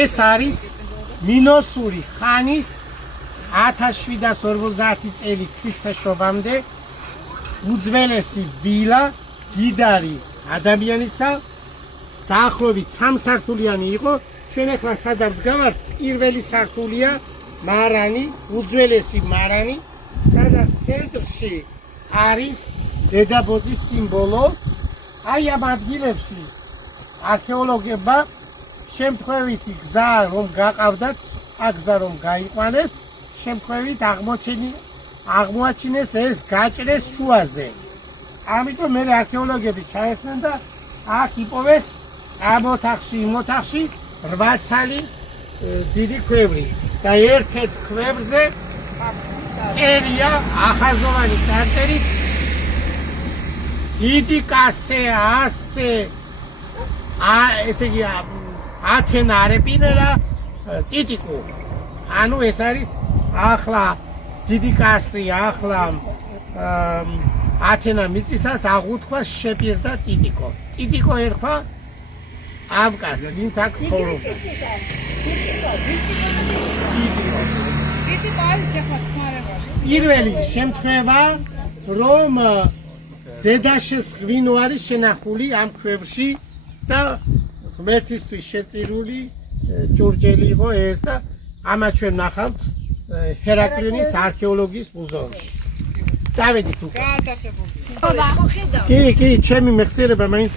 ეს არის მინოსური ხანის 1750 წელი ქრისტესშობამდე უძველესი ვილა დიდარი ადამიანისა დაახლოებით 3 სართულიანი იყო. ჩვენ ახლა სადაც გავართ, პირველი სართულია მარანი, უძველესი მარანი, სადაც ცენტრში არის დედაბოძის სიმბოლო. აი ამ ადგილებში არქეოლოგებმა შემთხვევითი გზა რომ გაყავდათ, აქ გზა რომ გაიყვანეს, შემთხვევით აღმოაჩინეს ეს გაჭრეს შუაზე. ამიტომ მე არქეოლოგები ჩაერთნენ და აქ იპოვეს ამ ოთახში, იმ ოთახში 8 ცალი დიდი ქვევრი და ერთ-ერთ ქვევრზე წერია ახაზოვანი წარწერით დიდი კასე ასე ესე იგი ათენა არეპინერა ტიტიკო. ანუ ეს არის ახლა დიდი კასი, ახლა ათენა მიწისას აღუთქვა შეპირდა ტიტიკო. ტიტიკო ერქვა ამ კაცს, ვინც აქ ცხოვრობდა. პირველი შემთხვევა, რომ ზედაშეს ღვინო არის შენახული ამ ქვევრში და ღმერთისთვის შეწირული ჭურჭელი იყო ეს და ამას ჩვენ ნახავთ ჰერაკლიონის არქეოლოგიის მუზეუმში. წავედით უკვე. კი, ჩემი მეხსიერება მაინც